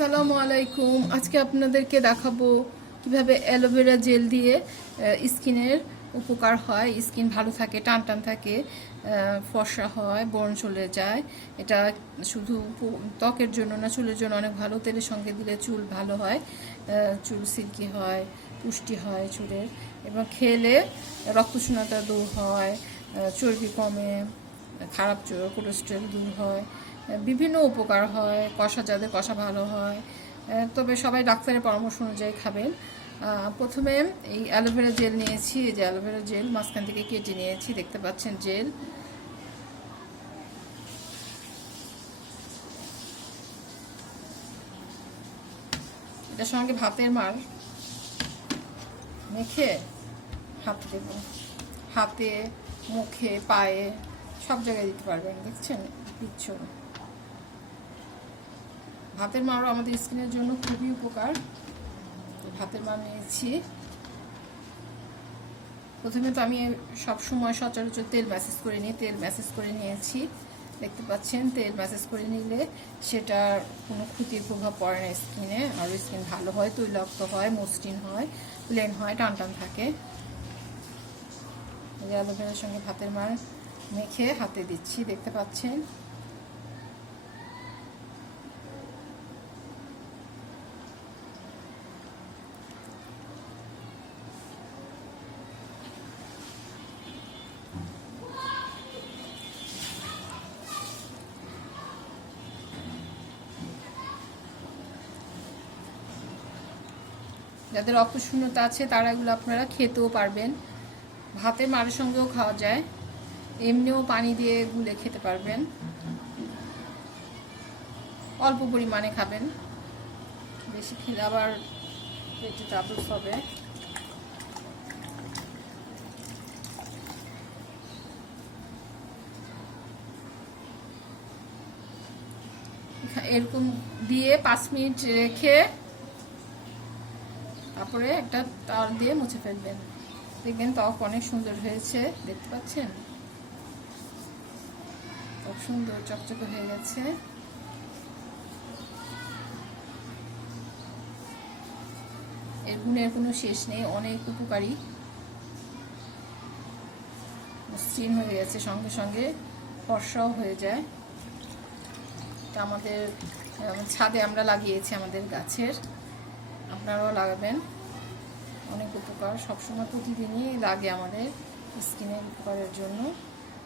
আসসালামু আলাইকুম। আজকে আপনাদেরকে দেখাবো কীভাবে অ্যালোভেরা জেল দিয়ে স্কিনের উপকার হয়। স্কিন ভালো থাকে, টান টান থাকে ফর্সা হয় বর্ণ চলে যায়। এটা শুধু ত্বকের জন্য না, চুলের জন্য অনেক ভালো। তেলের সঙ্গে দিলে চুল ভালো হয় চুল সিল্কি হয়, পুষ্টি হয় চুলের। এবং খেলে রক্তশূন্যতা দূর হয় চর্বি কমে, খারাপ কোলেস্ট্রল দূর হয়। বিভিন্ন উপকার হয়, কষা যাদের কষা ভালো হয় তবে সবাই ডাক্তারের পরামর্শ অনুযায়ী খাবেন। প্রথমে এই অ্যালোভেরা জেল নিয়েছি, এই যে অ্যালোভেরা জেল মাঝখান থেকে কেটে নিয়েছি, দেখতে পাচ্ছেন জেল। এটার সঙ্গে ভাতের মার মেখে হাত দেব। হাতে, মুখে, পায়ে, সব জায়গায় দিতে পারবেন, দেখছেন? কিচ্ছু না। ভাতের মারও আমাদের স্কিনের জন্য খুবই উপকার। ভাতের মার নিয়েছি। প্রথমে তো আমি সব সময় সচরাচর তেল ম্যাসেজ করে নিই, তেল ম্যাসেজ করে নিয়েছি। দেখতে পাচ্ছেন, তেল ম্যাসেজ করে নিলে সেটার কোনো ক্ষতির প্রভাব পড়ে না স্কিনে। আর স্কিন ভালো হয়, তৈলাক্ত হয়, মসৃণ হয়, প্লেন হয়, টান টান থাকে। অ্যালোভেরার সঙ্গে ভাতের মার মেখে হাতে দিচ্ছি, দেখতে পাচ্ছেন। যাদের রক্তশূন্যতা আছে, তারা এগুলো আপনারা খেতেও পারবেন। ভাতের মারের সঙ্গেও খাওয়া যায়। এমনিও পানি দিয়ে গুলে খেতে পারবেন। অল্প পরিমাণে খাবেন। বেশি খেলে আবার পেটে ট্রাবলস হবে। এরকম দিয়ে পাঁচ মিনিট রেখে তারপরে একটা তার দিয়ে মুছে ফেলবেন। দেখবেন ত্বক অনেক সুন্দর হয়েছে, দেখতে পাচ্ছেন? খুব সুন্দর, চকচকে হয়ে গেছে। এর গুণের কোনো শেষ নেই, অনেক উপকারী। মসৃণ হয়ে গেছে, সঙ্গে সঙ্গে ফর্সাও হয়ে যায়। এটা আমাদের, ছাদে আমরা লাগিয়েছি আমাদের গাছের। আপনারাও লাগাবেন। অনেক উপকার। সবসময় প্রতিদিনই লাগে আমাদের স্কিনের উপকারের জন্য।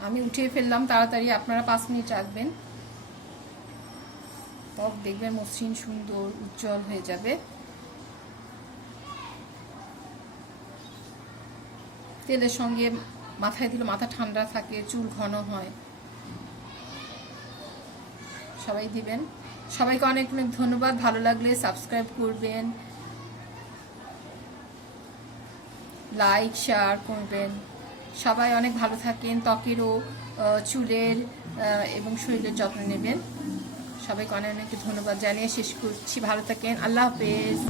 আমি উঠিয়ে ফেললাম, তাড়াতাড়ি আপনারা পাঁচ মিনিট রাখবেন। ত্বক দেখবেন মসৃণ, সুন্দর, উজ্জ্বল হয়ে যাবে। তেলের সঙ্গে মাথায় দিলে মাথা ঠান্ডা থাকে, চুল ঘন হয়। সবাই দিবেন। সবাইকে অনেক অনেক ধন্যবাদ। ভালো লাগলে সাবস্ক্রাইব করবেন। লাইক শেয়ার করবেন। সবাই অনেক ভালো থাকেন। ত্বকেরও চুলের এবং শরীরের যত্ন নেবেন। সবাইকে অনেক অনেক ধন্যবাদ জানিয়ে শেষ করছি। ভালো থাকেন। আল্লাহ হাফেজ।